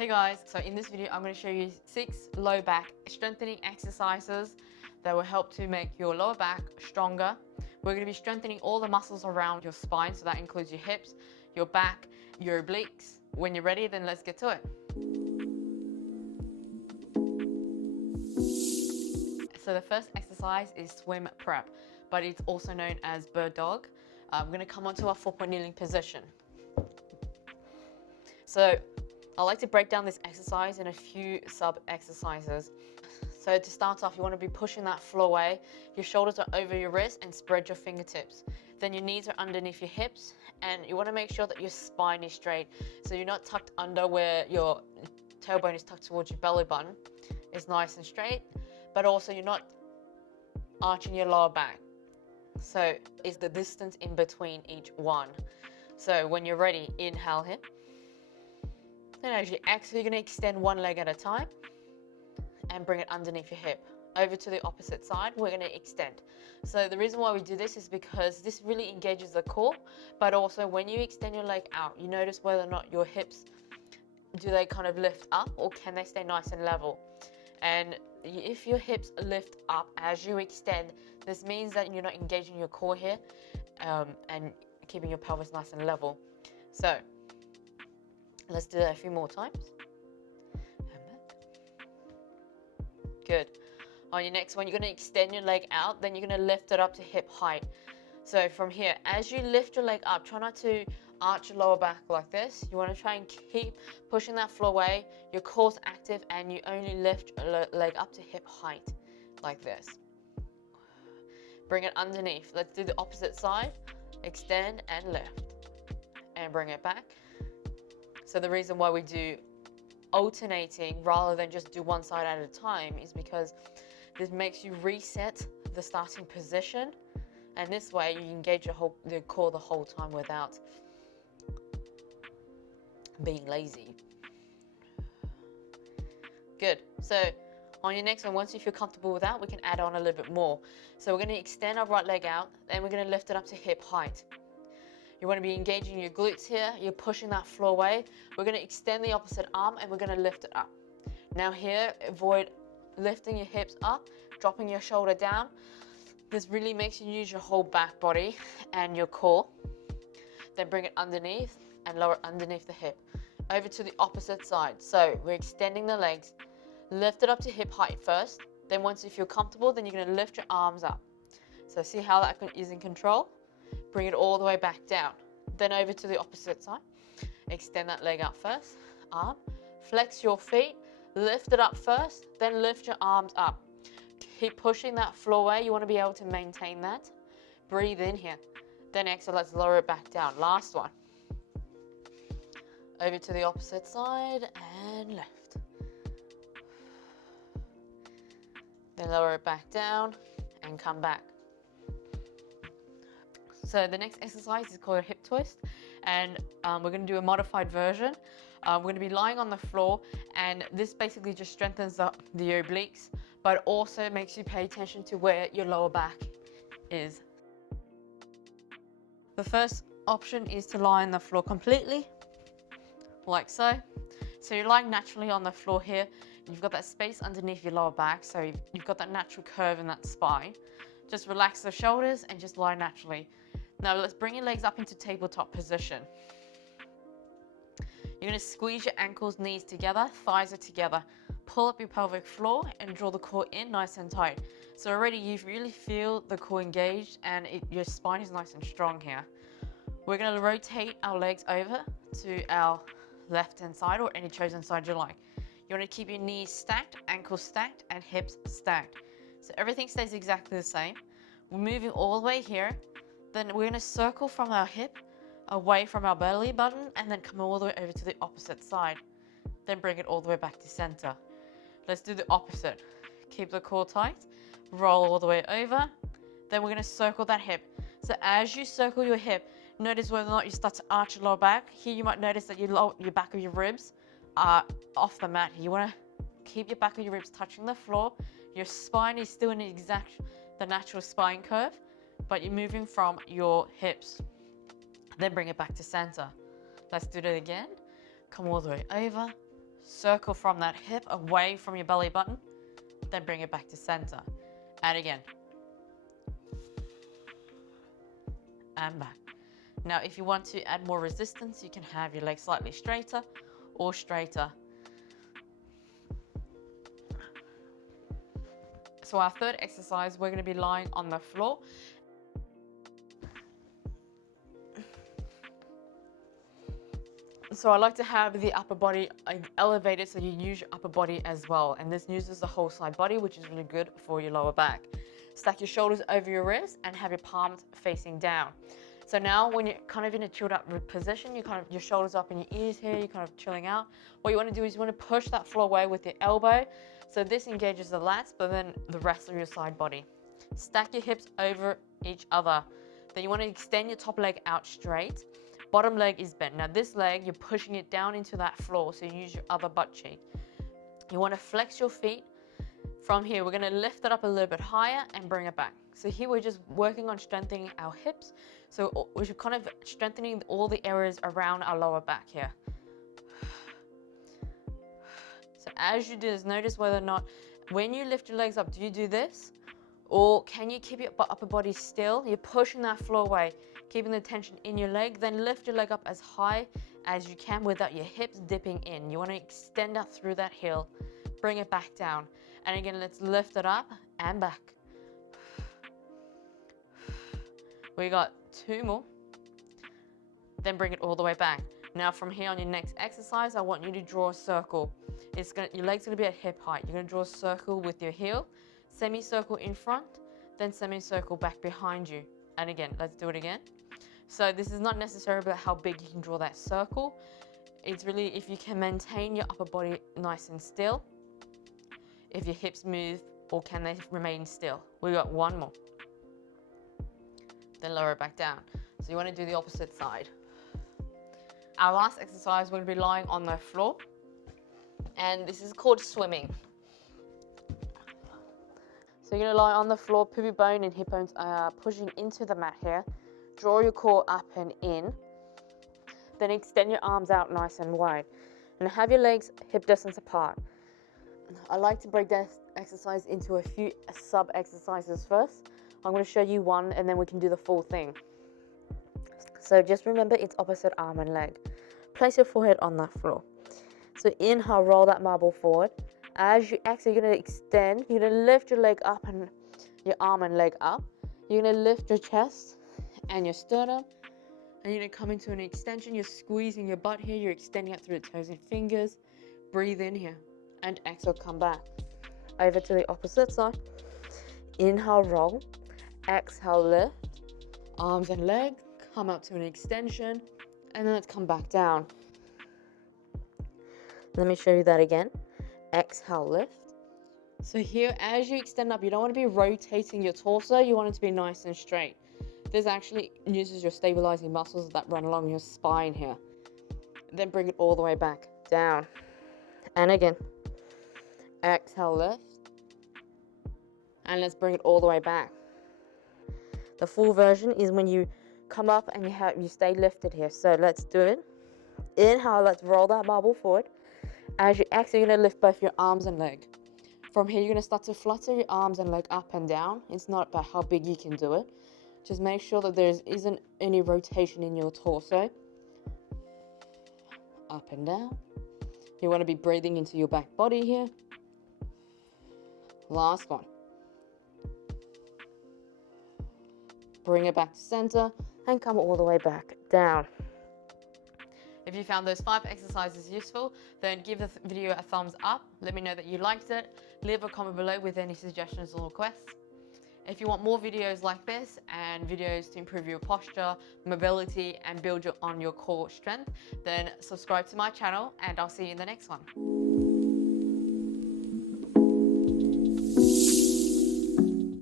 Hey guys, so in this video I'm going to show you 6 low back strengthening exercises that will help to make your lower back stronger. We're going to be strengthening all the muscles around your spine, so that includes your hips, your back, your obliques. When you're ready, then let's get to it. So the first exercise is swim prep, but it's also known as bird dog. I'm going to come onto our 4-point kneeling position. So I like to break down this exercise in a few sub-exercises. So to start off, you want to be pushing that floor away. Your shoulders are over your wrists and spread your fingertips. Then your knees are underneath your hips, and you want to make sure that your spine is straight. So you're not tucked under where your tailbone is tucked towards your belly button. It's nice and straight, but also you're not arching your lower back. So it's the distance in between each one. So when you're ready, inhale here. Then as you exhale, you're going to extend one leg at a time and bring it underneath your hip. Over to the opposite side, we're going to extend. So the reason why we do this is because this really engages the core, but also when you extend your leg out, you notice whether or not your hips, do they kind of lift up or can they stay nice and level? And if your hips lift up as you extend, this means that you're not engaging your core here and keeping your pelvis nice and level. So let's do that a few more times. Good. On your next one, you're going to extend your leg out, then you're going to lift it up to hip height. So from here, as you lift your leg up, try not to arch your lower back like this. You want to try and keep pushing that floor away, your core's active, and you only lift your leg up to hip height like this. Bring it underneath. Let's do the opposite side. Extend and lift. And bring it back. So the reason why we do alternating rather than just do one side at a time is because this makes you reset the starting position, and this way you engage your core the whole time without being lazy. Good. So on your next one, once you feel comfortable with that, we can add on a little bit more. So we're going to extend our right leg out, then we're going to lift it up to hip height. You want to be engaging your glutes here. You're pushing that floor away. We're going to extend the opposite arm and we're going to lift it up. Now here, avoid lifting your hips up, dropping your shoulder down. This really makes you use your whole back body and your core. Then bring it underneath and lower it underneath the hip. Over to the opposite side. So we're extending the legs. Lift it up to hip height first. Then once you feel comfortable, then you're going to lift your arms up. So see how that is in control? Bring it all the way back down. Then over to the opposite side. Extend that leg out first. Arm. Flex your feet. Lift it up first. Then lift your arms up. Keep pushing that floor away. You want to be able to maintain that. Breathe in here. Then exhale. Let's lower it back down. Last one. Over to the opposite side and lift. Then lower it back down and come back. So the next exercise is called a hip twist, and we're going to do a modified version. We're going to be lying on the floor, and this basically just strengthens the obliques, but also makes you pay attention to where your lower back is. The first option is to lie on the floor completely, like so. So you're lying naturally on the floor here. You've got that space underneath your lower back, so you've got that natural curve in that spine. Just relax the shoulders and just lie naturally. Now let's bring your legs up into tabletop position. You're going to squeeze your ankles, knees together, thighs are together. Pull up your pelvic floor and draw the core in nice and tight. So already you really feel the core engaged and your spine is nice and strong here. We're going to rotate our legs over to our left-hand side or any chosen side you like. You want to keep your knees stacked, ankles stacked, and hips stacked. So everything stays exactly the same. We're moving all the way here. Then we're going to circle from our hip away from our belly button and then come all the way over to the opposite side. Then bring it all the way back to center. Let's do the opposite. Keep the core tight. Roll all the way over. Then we're going to circle that hip. So as you circle your hip, notice whether or not you start to arch your lower back. Here you might notice that your back of your ribs are off the mat. You want to keep your back of your ribs touching the floor. Your spine is still in the natural spine curve, but you're moving from your hips. Then bring it back to center. Let's do that again. Come all the way over, circle from that hip away from your belly button, then bring it back to center. And again. And back. Now, if you want to add more resistance, you can have your legs slightly straighter or straighter. So our third exercise, we're going to be lying on the floor. So I like to have the upper body elevated so you use your upper body as well. And this uses the whole side body, which is really good for your lower back. Stack your shoulders over your wrists and have your palms facing down. So now when you're kind of in a chilled out position, your shoulders up in your ears here, you're kind of chilling out. What you want to do is you want to push that floor away with your elbow. So this engages the lats, but then the rest of your side body. Stack your hips over each other. Then you want to extend your top leg out straight. Bottom leg is bent. Now this leg, you're pushing it down into that floor, so you use your other butt cheek. You want to flex your feet. From here, we're going to lift it up a little bit higher and bring it back. So here we're just working on strengthening our hips. So we're kind of strengthening all the areas around our lower back here. So as you do this, notice whether or not, when you lift your legs up, do you do this? Or can you keep your upper body still? You're pushing that floor away, keeping the tension in your leg, then lift your leg up as high as you can without your hips dipping in. You want to extend out through that heel, bring it back down. And again, let's lift it up and back. We got 2 more. Then bring it all the way back. Now from here on your next exercise, I want you to draw a circle. Your leg's gonna be at hip height. You're gonna draw a circle with your heel, semicircle in front, then semicircle back behind you. And again, let's do it again. So this is not necessarily about how big you can draw that circle. It's really if you can maintain your upper body nice and still, if your hips move or can they remain still. We got 1 more. Then lower it back down. So you want to do the opposite side. Our last exercise, we're going to be lying on the floor. And this is called swimming. So you're going to lie on the floor, pubic bone and hip bones are pushing into the mat here. Draw your core up and in. Then extend your arms out nice and wide. And have your legs hip distance apart. I like to break this exercise into a few sub-exercises first. I'm going to show you one and then we can do the full thing. So just remember it's opposite arm and leg. Place your forehead on that floor. So inhale, roll that marble forward. As you exhale, you're going to extend. You're going to lift your leg up and your arm and leg up. You're going to lift your chest and your sternum. And you're going to come into an extension. You're squeezing your butt here. You're extending out through the toes and fingers. Breathe in here. And exhale, come back. Over to the opposite side. Inhale, roll. Exhale, lift. Arms and leg. Come up to an extension. And then let's come back down. Let me show you that again. Exhale, lift. So here, as you extend up, you don't want to be rotating your torso. You want it to be nice and straight. This actually uses your stabilizing muscles that run along your spine here. Then bring it all the way back down. And again. Exhale, lift. And let's bring it all the way back. The full version is when you come up and you stay lifted here. So let's do it. Inhale, let's roll that marble forward. As you exhale, you're going to lift both your arms and leg. From here, you're going to start to flutter your arms and leg up and down. It's not about how big you can do it. Just make sure that there isn't any rotation in your torso. Up and down. You want to be breathing into your back body here. Last one. Bring it back to center and come all the way back down. If you found those 5 exercises useful, then give the video a thumbs up. Let me know that you liked it. Leave a comment below with any suggestions or requests. If you want more videos like this and videos to improve your posture, mobility, and build on your core strength, then subscribe to my channel and I'll see you in the next one.